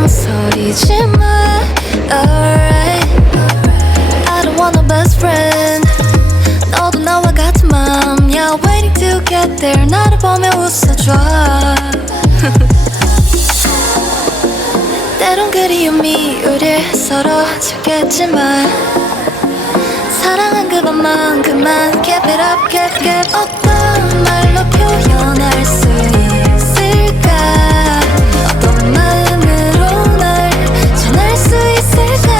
망설이지 마. Alright, I don't want a best friend. 너도 나와 같은 맘. Yeah, waiting to get there. 나를 보며 웃어줘. 때론 그리움이 우릴 서러지겠지만 사랑은 그것만 그만. Keep it up, keep it. 어떤 말로 표현할 수 있을까? 어떤 마음으로 날 전할 수 있을까?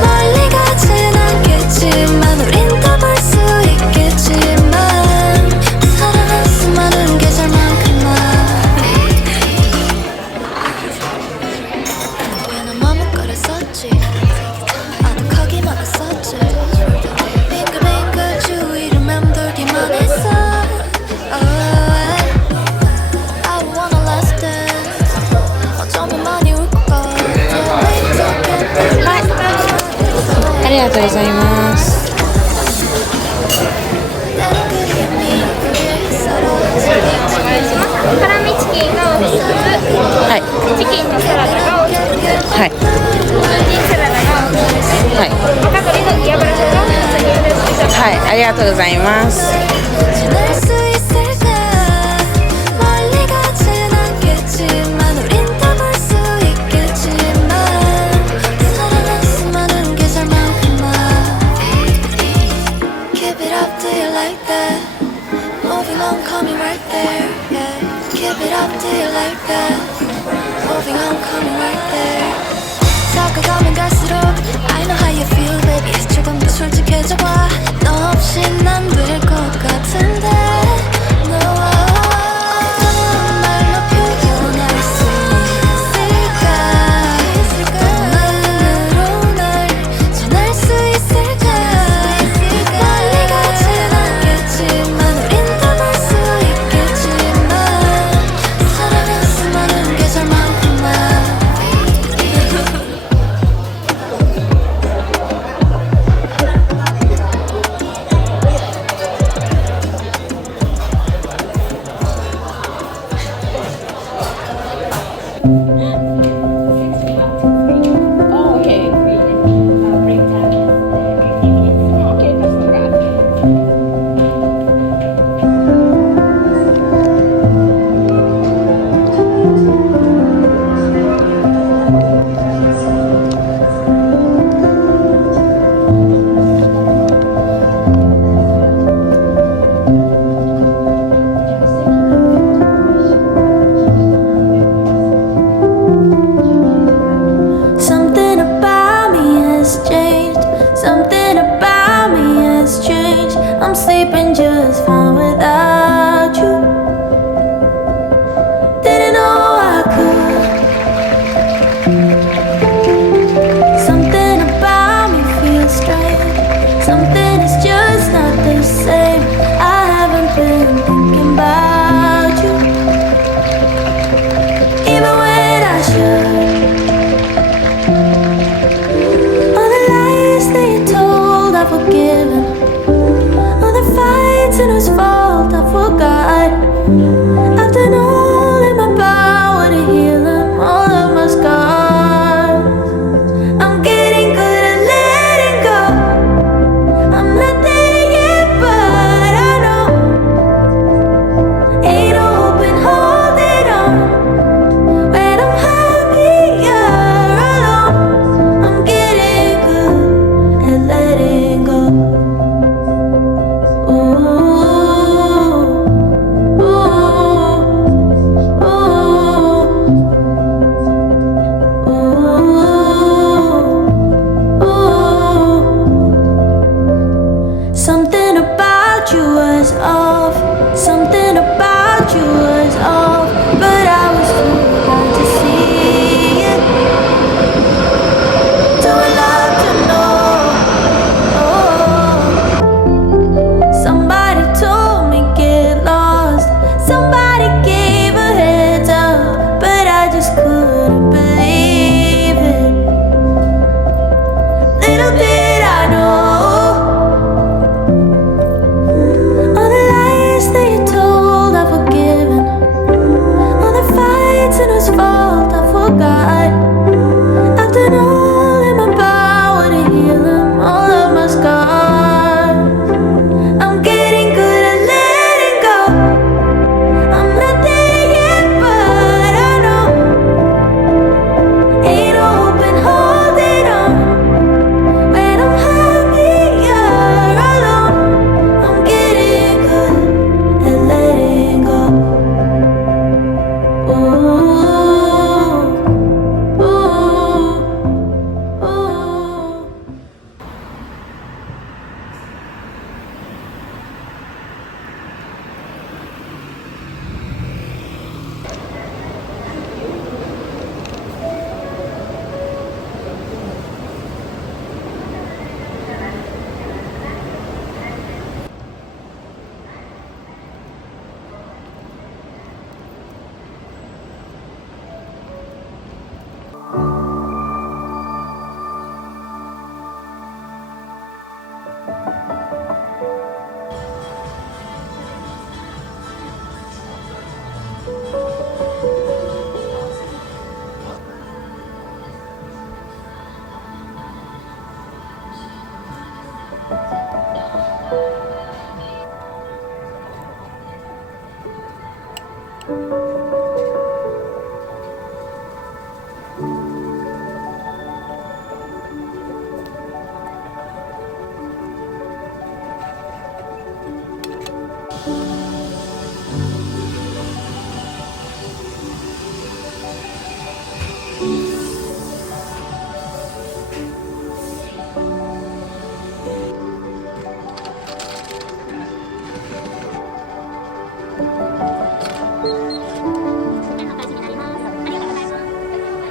멀리 가진 않겠지만 우린 더 볼 수 있겠지만 사랑은 수많은 계절만큼 꽤나 머뭇거렸었지. 아득하기만 했었지. 빙글빙글 주위를 맴돌기만 했어. I wanna last dance. 어쩌면 많이 울 것 같아. ありがとうございます。 ハラミチキンがお一つ、はい。チキンのサラダがお一つ、はい。人参サラダがお一つ、はい。赤鶏のギアブラシがお一つ入れてください。はい。ありがとうございます。 전할 수 있을까? 멀리 가진 않겠지만 우린 다 볼 수 있겠지만 사랑은 수많은 계절만큼만. Keep it up, do you like that? Moving on, coming right there. Yeah. Keep it up, do you like that? Moving on, coming right there. 다가가면 갈수록 I know how you feel, baby. 조금 더 솔직해져 봐. 너 없이 난 될 것 같은데. No. 어떤 말로 표현할 수 있을까? 마음으로 날 전할 수 있을까? 멀리 가진 않겠지만 우린 다 볼 수 있겠지만 사랑은 수많은 계절만큼만.